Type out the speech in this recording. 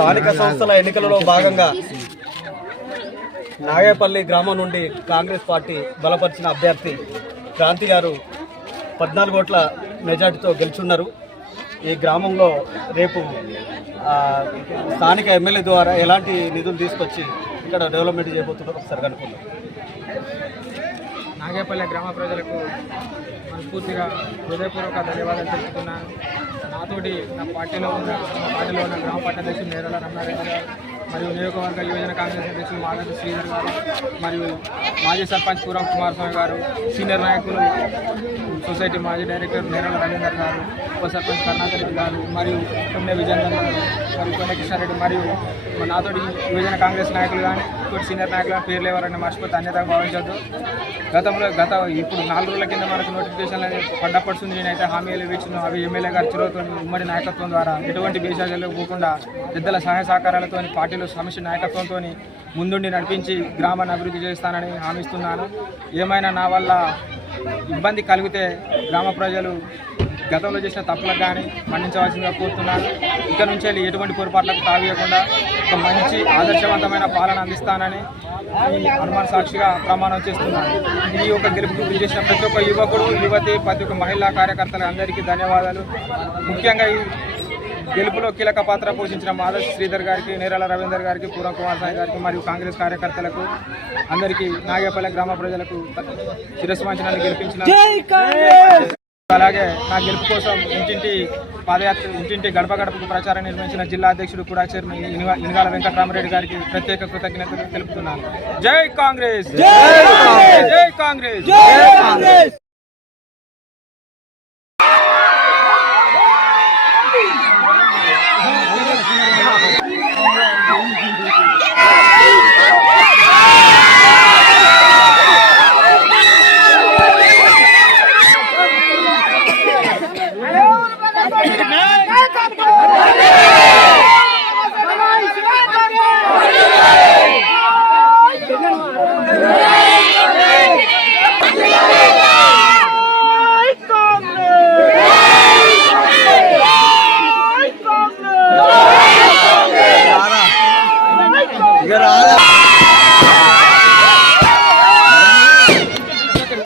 స్థానిక సంస్థల ఎన్నికలలో భాగంగా నాగేపల్లి గ్రామం నుండి కాంగ్రెస్ పార్టీ బలపరిచిన అభ్యర్థి క్రాంతి గారు 14 ఓట్ల మెజార్టీతో గెలుచున్నారు. ఈ గ్రామంలో రేపు స్థానిక ఎమ్మెల్యే ద్వారా ఎలాంటి నిధులు తీసుకొచ్చి ఇక్కడ డెవలప్మెంట్ చేయబోతున్నారో ఒకసారి కనుక్కుందాం. నాగేపల్లి గ్రామ ప్రజలకు మనస్ఫూర్తిగా హృదయపూర్వక ధన్యవాదాలు తెలుపుతున్నాను. నాతోటి నా పార్టీలో ఉన్న గ్రామ పార్టీ అధ్యక్షులు నేరల రమణారెడ్డి గారు మరియు నియోజకవర్గ యువజన కాంగ్రెస్ అధ్యక్షులు మాగంటి శ్రీధర్ గారు మరియు మాజీ సర్పంచ్ పూరం కుమారస్వామి గారు, సీనియర్ నాయకులు సొసైటీ మాజీ డైరెక్టర్ నేరల రవీందర్ గారు, ఉప సర్పంచ్ కరుణాకరెడ్డి గారు మరియు కొమ్మె విజయన్ గారు మరియు కొమ్మె కృష్ణారెడ్డి మరియు నాతోటి యువజన కాంగ్రెస్ నాయకులు కానీ ఇంకోటి సీనియర్ నాయకులు కానీ పేర్లు ఎవరైనా మర్చిపోతే అన్యతగా భావించద్దు. ఇప్పుడు 4 రోజుల కింద మనకు నోటిఫికేషన్ పడ్డపడుతుంది. నేనైతే హామీలు ఇచ్చిన అవి ఎమ్మెల్యే గారి చొరవతో ఉమ్మడి నాయకత్వం ద్వారా ఎటువంటి బేషాజాలు పోకుండా పెద్దల సహాయ సహకారాలతో పార్టీలో సమిష్టి నాయకత్వంతో ముందుండి నడిపించి గ్రామాన్ని అభివృద్ధి చేస్తానని హామీస్తున్నాను. ఏమైనా నా వల్ల ఇబ్బంది కలిగితే గ్రామ ప్రజలు గతంలో చేసిన తప్పులకు కానీ మన్నించవలసిందిగా కోరుతున్నాను. ఇక నుంచి ఎటువంటి పొరపాట్లకు తావీయకుండా ఒక మంచి ఆదర్శవంతమైన పాలన అందిస్తానని ఈ హనుమాన్ సాక్షిగా ప్రమాణం చేస్తున్నాను. ఈ యొక్క గెలుపుకు కృషి చేసిన ప్రతి ఒక్క యువకుడు, యువతి, ప్రతి ఒక్క మహిళా కార్యకర్తలు అందరికీ ధన్యవాదాలు. ముఖ్యంగా ఈ గెలుపులో కీలక పాత్ర పోషించిన మాధవ్ శ్రీధర్ గారికి, నేరాల రవీందర్ గారికి, పూరం కుమారస్వామి గారికి మరియు కాంగ్రెస్ కార్యకర్తలకు అందరికీ నాగేపల్లి గ్రామ ప్రజలకు శిరస్సు వంచనాన్ని గెలిపించిన అలాగే నా గెలుపు కోసం ఇంటింటి గడప గడపకు ప్రచారం నిర్వహించిన జిల్లా అధ్యక్షుడు కూడా చైర్మన్ ఇనగాల వెంకటరామరెడ్డి గారికి ప్రత్యేక కృతజ్ఞతలు తెలుపుతున్నాను. జై కాంగ్రెస్, జై కాంగ్రెస్, జై కాంగ్రెస్.